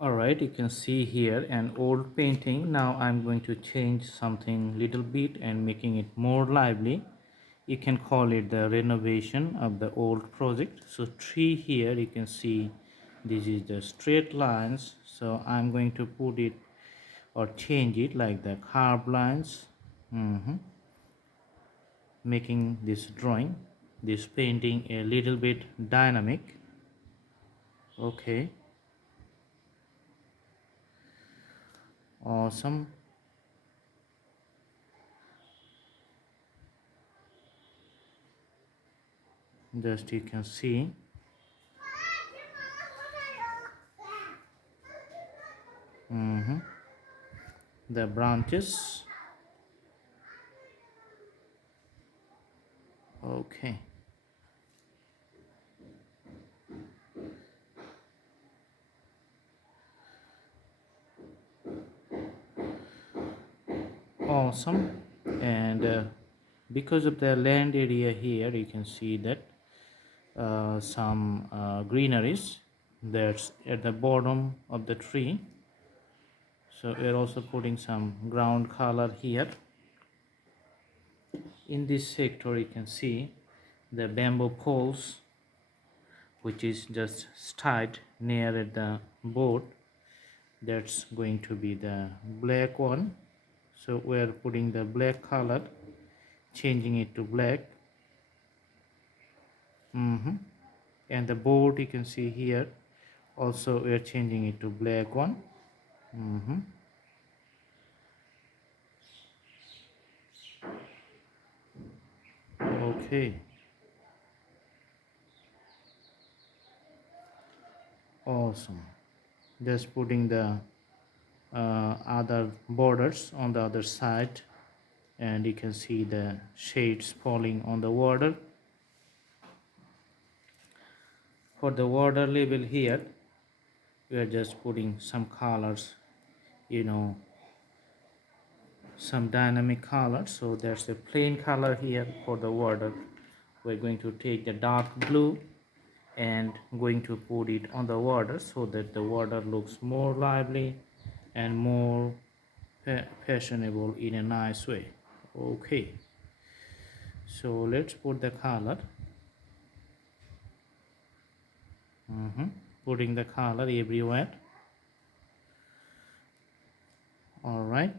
Alright, you can see here an old painting. Now I'm going to change something little bit and making it more lively. You can call it the renovation of the old project. So tree here, you can see this is the straight lines. So I'm going to put it or change it like the curved lines. Making this drawing, this painting a little bit dynamic. Okay, awesome. Just you can see the branches. Okay, awesome. And because of the land area here, you can see that some greeneries that's at the bottom of the tree. So we're also putting some ground color here. In this sector you can see the bamboo poles which is just tied near at the board. That's going to be the black one. So we're putting the black color, changing it to black. And the board you can see here also we're changing it to black one. Okay, awesome. Just putting the other borders on the other side, and you can see the shades falling on the water. For the water level here we are just putting some colors, you know, some dynamic colors. So there's a plain color here. For the water we're going to take the dark blue and going to put it on the water so that the water looks more lively and more fashionable in a nice way. Okay, so let's put the color. Putting the color everywhere. All right,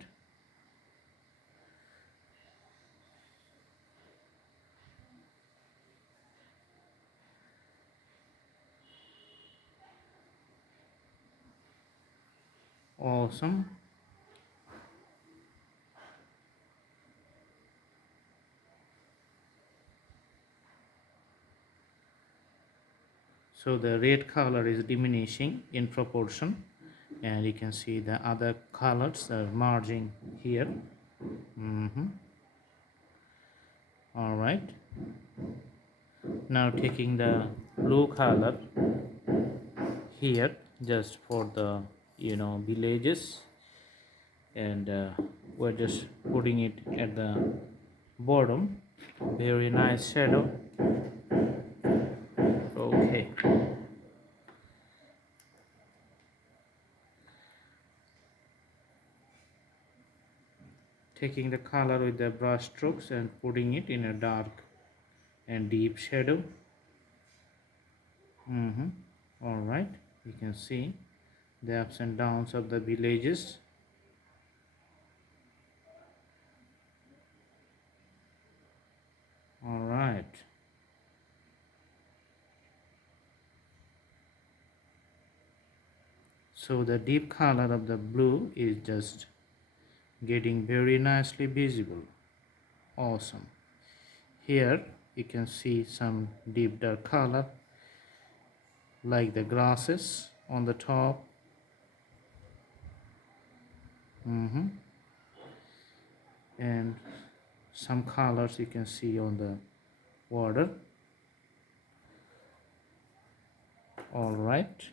awesome. So the red color is diminishing in proportion, and you can see the other colors are merging here. All right, now taking the blue color here just for the villages, and we're just putting it at the bottom. Very nice shadow. Okay, taking the color with the brush strokes and putting it in a dark and deep shadow. All right, you can see the ups and downs of the villages. All right, so the deep color of the blue is just getting very nicely visible. Awesome. Here you can see some deep dark color like the grasses on the top. And some colors you can see on the water. All right,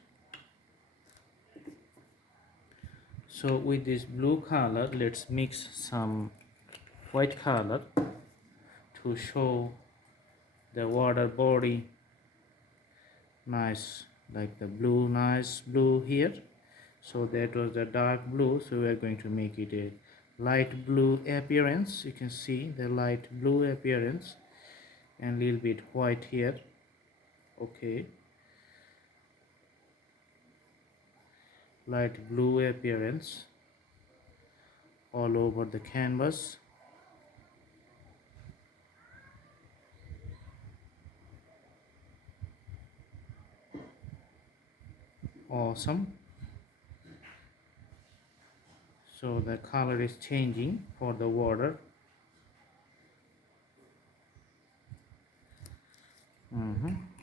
so with this blue color let's mix some white color to show the water body nice, like the blue, nice blue here. So that was the dark blue, so we are going to make it a light blue appearance. You can see the light blue appearance and little bit white here. Okay, light blue appearance all over the canvas. Awesome. So the color is changing for the water.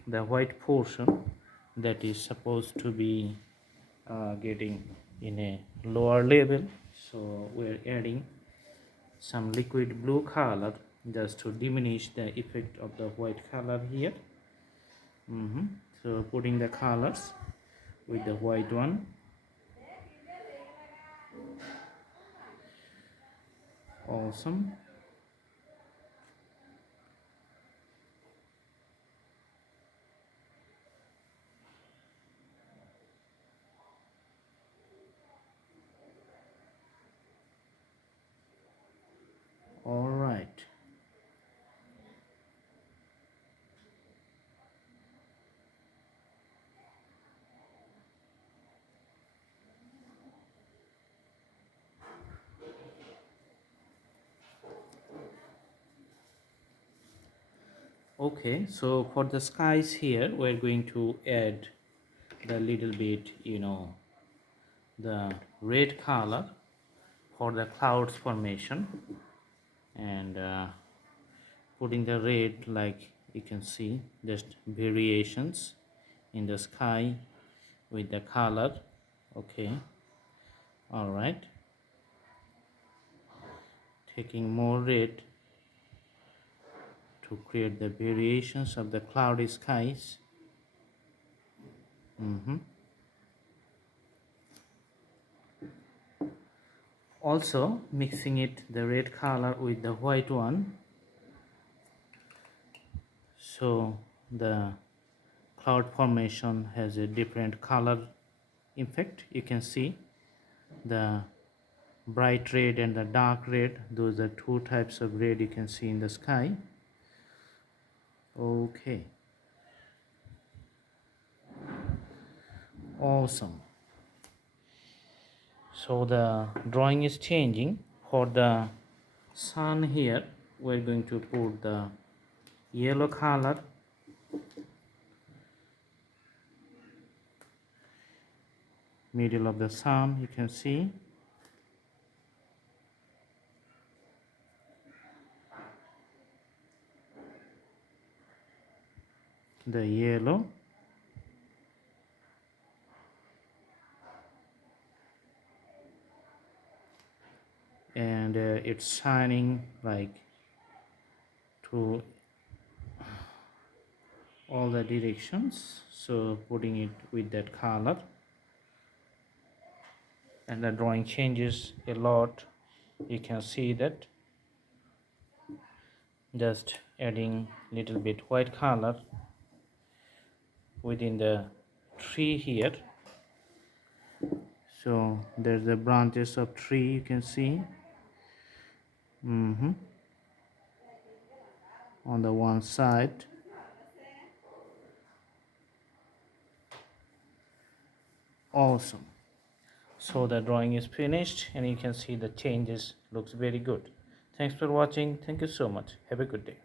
The white portion that is supposed to be getting in a lower level, so we're adding some liquid blue color just to diminish the effect of the white color here. So putting the colors with the white one. Awesome. All right. Okay, so for the skies here we're going to add the little bit, the red color for the clouds formation, and putting the red, like you can see, just variations in the sky with the color. Okay, all right, taking more red to create the variations of the cloudy skies. Also mixing it, the red color with the white one, so the cloud formation has a different color effect. You can see the bright red and the dark red, those are two types of red you can see in the sky. Okay, awesome. So the drawing is changing. For the sun here we're going to put the yellow color, middle of the sun, you can see. The yellow, and it's shining like to all the directions, so putting it with that color, and the drawing changes a lot. You can see that, just adding little bit white color within the tree here. So there's the branches of tree, you can see on the one side. Awesome. So the drawing is finished and you can see the changes looks very good. Thanks for watching. Thank you so much. Have a good day.